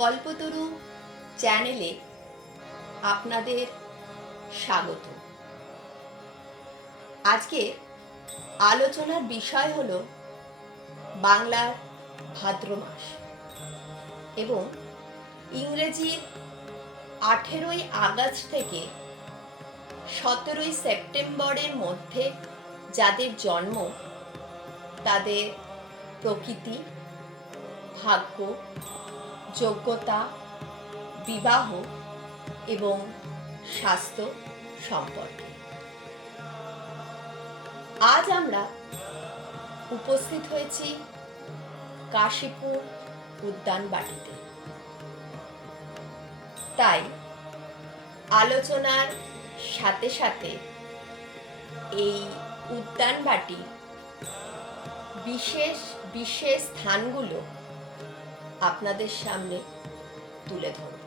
কল্পতরু চ্যানেলে আপনাদের স্বাগত। আজকে আলোচনার বিষয় হলো বাংলার ভাদ্র মাস এবং ইংরেজির 18ই আগস্ট থেকে 17ই সেপ্টেম্বরের মধ্যে যাদের জন্ম তাদের প্রকৃতি, ভাগ্য, যোগ্যতা, বিবাহ এবং স্বাস্থ্য সম্পর্কে আজ আমরা উপস্থিত হয়েছি কাশীপুর উদ্যানবাটিতে। তাই আলোচনার সাথে সাথে এই উদ্যানবাটির বিশেষ বিশেষ স্থানগুলো আপনাদের সামনে তুলে ধরব।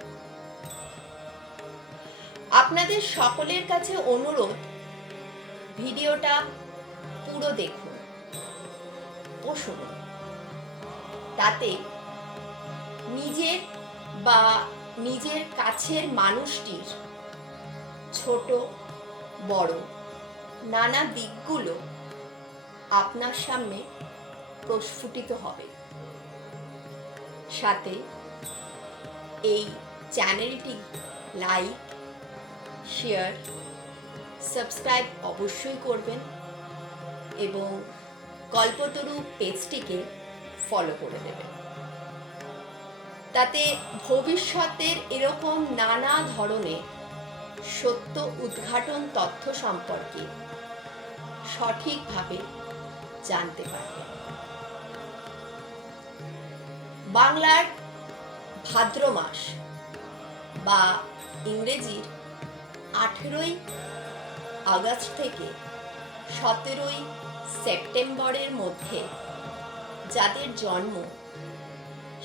আপনাদের সকলের কাছে অনুরোধ, ভিডিওটা পুরো দেখুন ও শুনুন। তাতে নিজের বা নিজের কাছের মানুষটির ছোট বড় নানা দিকগুলো আপনার সামনে প্রস্ফুটিত হবে। সাথে এই চ্যানেলটি লাইক, শেয়ার, সাবস্ক্রাইব অবশ্যই করবেন এবং কল্পতরু পেজটিকে ফলো করে দেবেন। তাতে ভবিষ্যতের এরকম নানা ধরনের সত্য উদ্ঘাটন তথ্য সম্পর্কে সঠিকভাবে জানতে পারবেন। বাংলার ভাদ্র মাস বা ইংরেজির 18ই আগস্ট থেকে 17ই সেপ্টেম্বরের মধ্যে যাদের জন্ম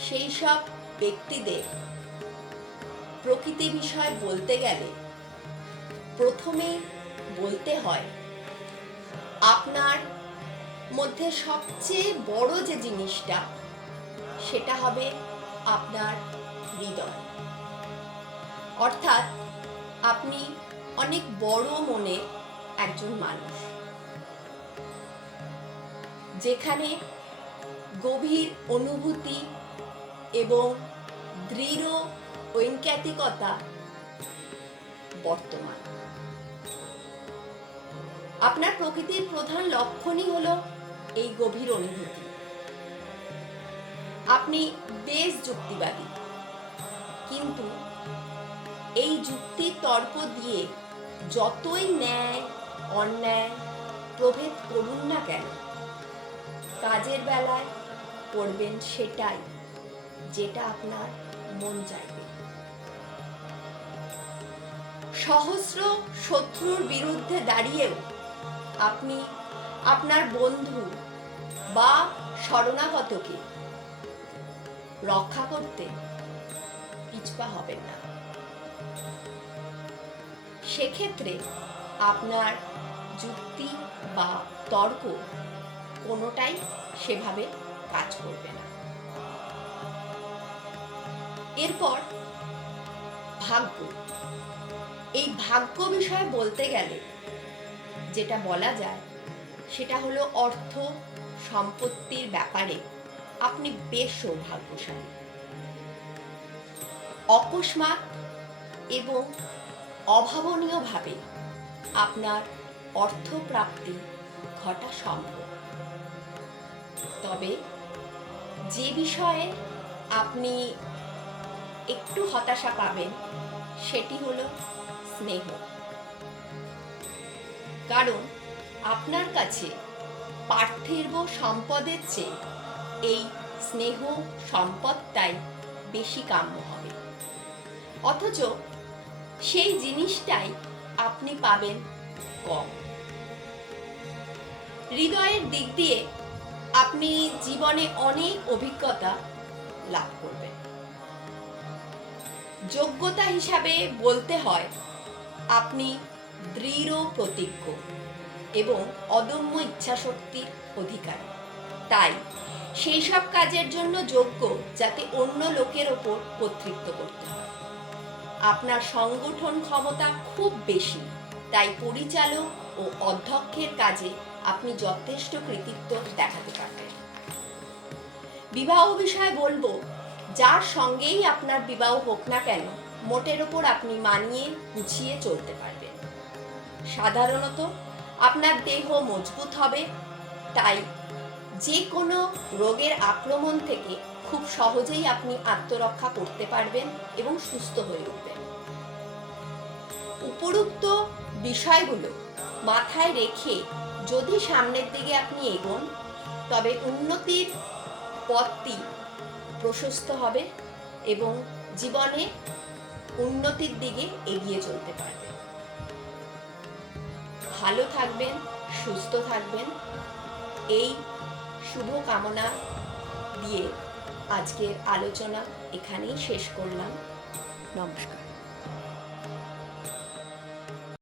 সেই সব ব্যক্তিদের প্রকৃতি বিষয় বলতে গেলে প্রথমেই বলতে হয় আপনার মধ্যে সবচেয়ে বড় যে জিনিসটা সেটা হবে আপনার হৃদয়। অর্থাৎ আপনি অনেক বড় মনের একজন মানুষ, যেখানে গভীর অনুভূতি এবং দৃঢ় ঐকান্তিকতা বর্তমান। আপনার প্রকৃতির প্রধান লক্ষণই হলো এই গভীর অনুভূতি। আপনি বেশ যুক্তিবাদী, কিন্তু এই যুক্তি তর্ক দিয়ে যতই ন্যায় অন্যায় প্রভেদ করুন না কেন, কাজের বেলায় করবেন সেটাই যেটা আপনার মন চাইবে। সহস্র শত্রুর বিরুদ্ধে দাঁড়িয়েও আপনি আপনার বন্ধু বা শরণাগতকে রক্ষা করতে পিছপা হবেন না। সেক্ষেত্রে আপনার যুক্তি বা তর্ক কোনোটাই সেভাবে কাজ করবে না। এরপর ভাগ্য। এই ভাগ্য বিষয়ে বলতে গেলে যেটা বলা যায় সেটা হলো অর্থ সম্পত্তির ব্যাপারে আপনি বেশ সৌভাগ্যশালী। অকস্মাৎ এবং অভাবনীয়ভাবে আপনার অর্থপ্রাপ্তি ঘটা সম্ভব। তবে যে বিষয়ে আপনি একটু হতাশা পাবেন সেটি হলো স্নেহ। কারণ আপনার কাছে পার্থিব সম্পদের চেয়ে এই স্নেহ সম্পদটাই বেশি কাম্য হবে, অথচ সেই জিনিসটাই আপনি পাবেন কম। হৃদয়ের দিক দিয়ে আপনি জীবনে অনেক অভিজ্ঞতা লাভ করবেন। যোগ্যতা হিসাবে বলতে হয় আপনি দৃঢ় প্রতিজ্ঞ এবং অদম্য ইচ্ছাশক্তির অধিকারী। তাই সেই সব কাজের জন্য যোগ্য যাতে অন্য লোকের ওপর কর্তৃত্ব করতে হয়। আপনার সংগঠন ক্ষমতা খুব বেশি, তাই পরিচালক ও অধ্যক্ষের কাজে আপনি যথেষ্ট কৃতিত্ব দেখাতে পারবেন। বিবাহ বিষয়ে বলবো, যার সঙ্গেই আপনার বিবাহ হোক না কেন, মোটের ওপর আপনি মানিয়ে গুছিয়ে চলতে পারবেন। সাধারণত আপনার দেহ মজবুত হবে, তাই যে কোনো রোগের আক্রমণ থেকে খুব সহজেই আপনি আত্মরক্ষা করতে পারবেন এবং সুস্থ হয়ে উঠবেন। উপরোক্ত বিষয়গুলো মাথায় রেখে যদি সামনের দিকে আপনি এগোন, তবে উন্নতির পথটি প্রশস্ত হবে এবং জীবনে উন্নতির দিকে এগিয়ে চলতে পারবেন। ভালো থাকবেন, সুস্থ থাকবেন, এই শুভ কামনা দিয়ে আজকের আলোচনা এখানেই শেষ করলাম। নমস্কার।